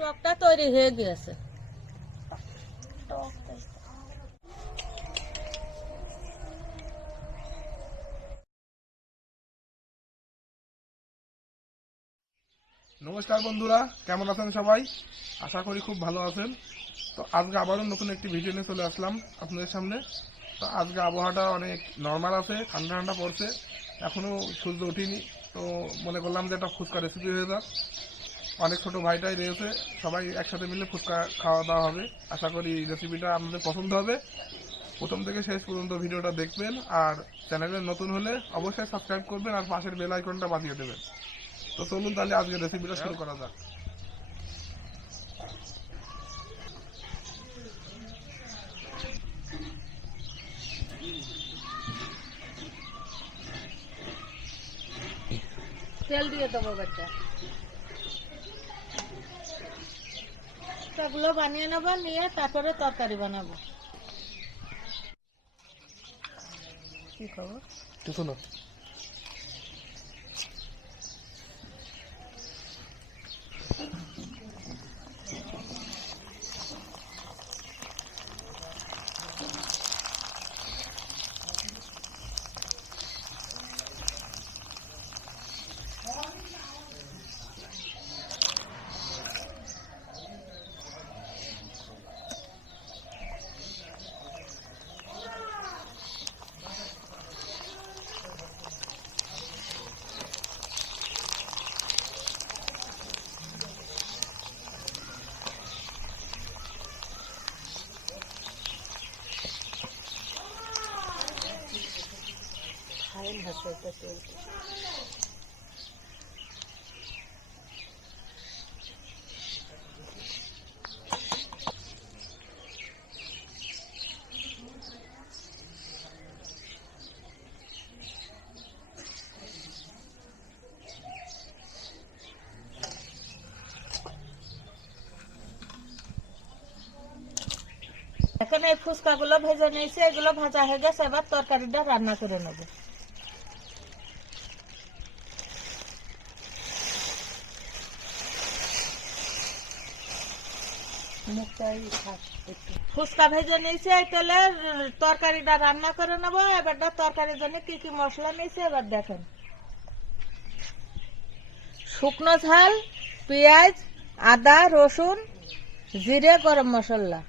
টকটা তৈরি হয়ে গিয়েছে। নমস্কার বন্ধুরা, কেমন আছেন সবাই? আশা করি খুব ভালো আছেন। তো আজকে আবারও নতুন একটি ভিডিও নিয়ে চলে আসলাম আপনাদের সামনে। তো আজকে আবহাওয়াটা অনেক নর্মাল আছে, ঠান্ডা ঠান্ডা পড়ছে, এখনও সূর্য ওঠেনি। তো মনে করলাম যে একটা ফুচকা রেসিপি হয়ে যাক। অনেক ছোটো ভাইটাই রয়েছে, সবাই একসাথে মিলে ফুচকা খাওয়া দাওয়া হবে। আশা করি রেসিপিটা আপনাদের পছন্দ হবে। প্রথম থেকে শেষ পর্যন্ত ভিডিওটা দেখবেন, আর চ্যানেলে নতুন হলে অবশ্যই সাবস্ক্রাইব করবেন আর পাশের বেল আইকনটা বাজিয়ে দেবেন। তো চলুন তাহলে আজকে রেসিপিটা শুরু করা যাক। তেল দিয়ে দেবো বাচ্চা, সবগুলো বানিয়ে নেবো, নিয়ে তারপরে তরকারি বানাবো। কি খবর? কিছু না। এখন এই ফুচকাগুলো ভেজে নিয়েছি, এগুলো ভাজা হয়ে গেছে, এবার তরকারিটা রান্না করে নেবো। ফুচকা ভেজে নিয়েছি, এই তেলে তরকারিটা রান্না করে নেবো। এবার তরকারির জন্য কি কি মশলা নিয়েছি এবার দেখেন। শুকনো ঝাল, পেঁয়াজ, আদা, রসুন, জিরে, গরম মশলা।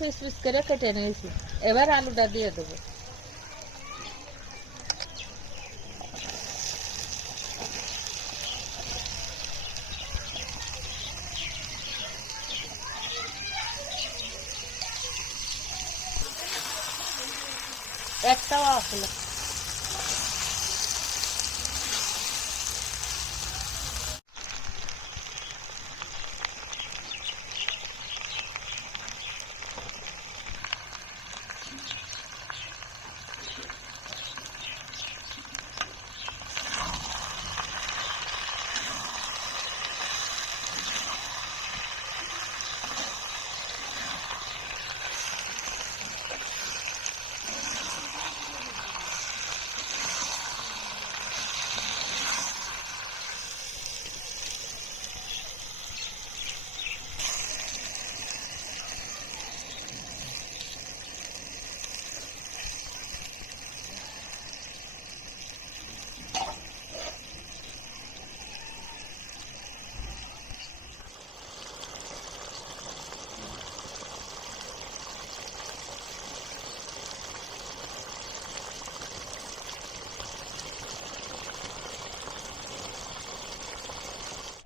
পিস পিস করে কেটে নিয়েছি, এবার আলুটা দিয়ে দেবো। একটাও আসলে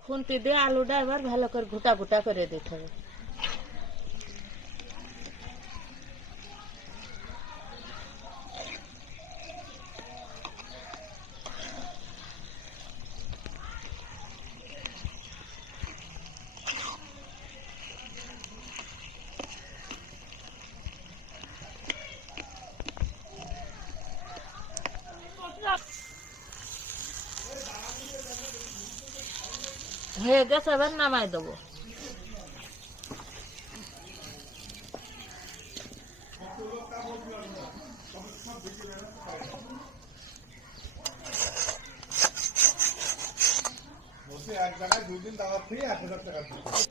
খুন্তি দিয়ে আলুটা এবার ভালো করে গোটা গোটা করে দিতে হবে। হয়ে গেছে, এবার নামাই দেবো।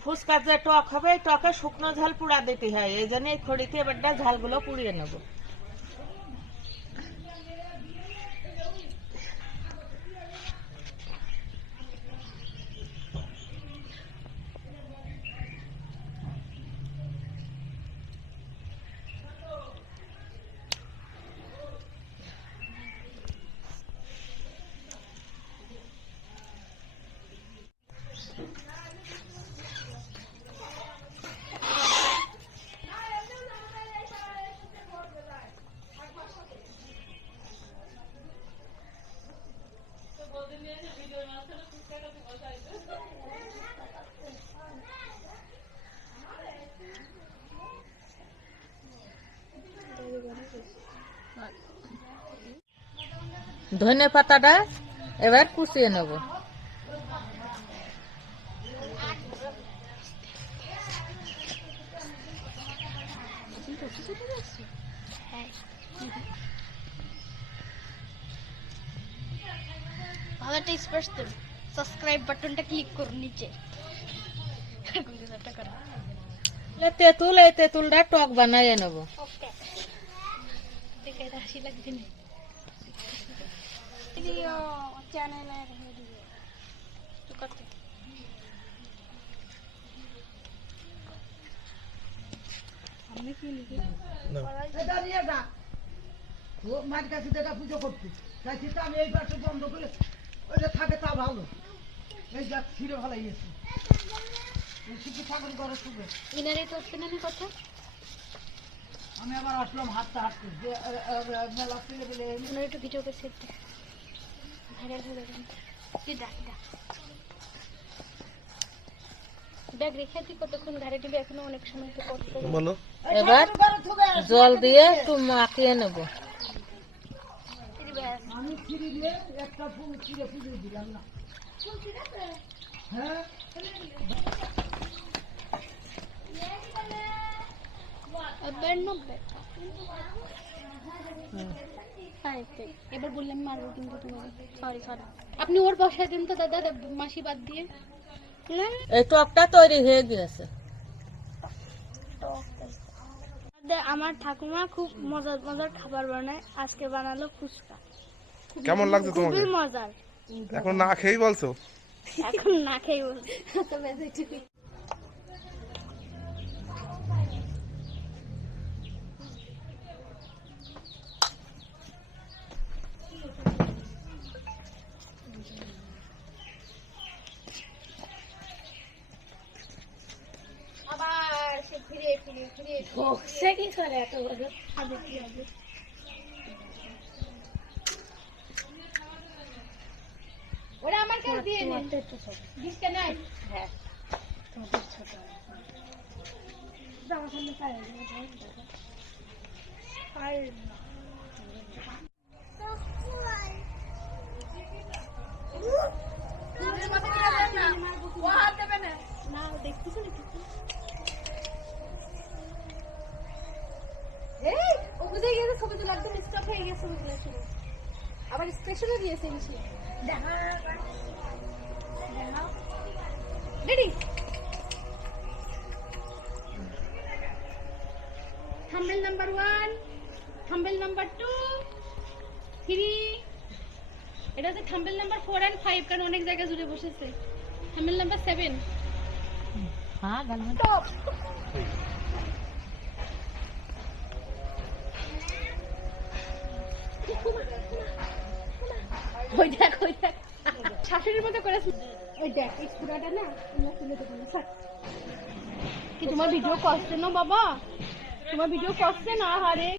ফুচকা যে টক হবে, এই টকে শুকনো ঝাল পুড়া দিতে হয়, এই জন্য এই খড়িতে এবার ঝালগুলো পুড়িয়ে নেবো। ধনে পাতাটা এবার কুচিয়ে নেব। ভালোটা স্পর্শ করুন, সাবস্ক্রাইব বাটনটা ক্লিক করুন নিচে। তেঁতুল, এই তেঁতুলটা টক বানাইয়ে নেব। ওকে, দেখে হাসি লাগছে না। চ্যানেলের আমি কি লিখি মার কাছে যেটা পুজো করতে চাইছি, আমি এই পাশে বন্ধ করে ওইটা থাকে, তা ভালো। এই যা ছিঁড়ে ভালো গেছে, শুধু ঠাকুর ঘরে শুবে। ইনারে তো হচ্ছে না কথা। আমি আবার আসলাম হাঁটতে হাঁটতে, যে মেলা ছেলে পেলে ইনারে একটু ভিডিও করে সেট ভাইরাল হয়ে যাবে। তুই ডাক ডাক ব্যাগ রেখে তুই কতক্ষণ ঘাড়ে দিবি, এখনো অনেক সময় তো করতে বলো। এবার জল দিয়ে একটু মাখিয়ে নেব। আমি ছিঁড়ে দিয়ে একটা ফুল ছিঁড়ে পুজো দিলাম না। হ্যাঁ, এবার বললাম মারবো কিন্তু তোমার। সরি সরি, আপনি ওর বসায় দিন তো দাদা, মাসি বাদ দিয়ে। এই টকটা তৈরি হয়ে গেছে। আমার ঠাকুমা খুব মজার মজার খাবার বানায়, আজকে বানালো ফুচকা। কেমন লাগছে তোমাকে? খুবই মজার। এখন না খেয়েই বলছো? এখন না খেয়ে বলছি। আবার সে ফিরে ফিরে ফিরে সে কি করে এত বড় হবে কি হবে। ওরা আমার কাছে দিয়ে নিন, দিতে নাই। হ্যাঁ তোমাদের ছোট জামা সামনে পায়ে পায়ে না না দেখতেছো নাকি? এই ও বুঝে গেছে, ছবি তুলে একদম স্টপ হয়ে গেছে, ছবি তুলে ছিল আবার স্পেশালও দিয়েছে নিচে। দেখা ready. Thumbnail number 1, thumbnail number 2, 3, এটা হচ্ছে থাম্বনেল নাম্বার 4 and 5, কারণ অনেক জায়গা জুড়ে বসেছে। Thumbnail number 7। হ্যাঁ গান টপ ওই দেখ শাশুড়ির মতো করেছে। ওই দেখ এই পুরাটা না তুলে দেবো না স্যার। কি তোমার ভিডিও করছে না বাবা? তোমার ভিডিও করছে না? আরে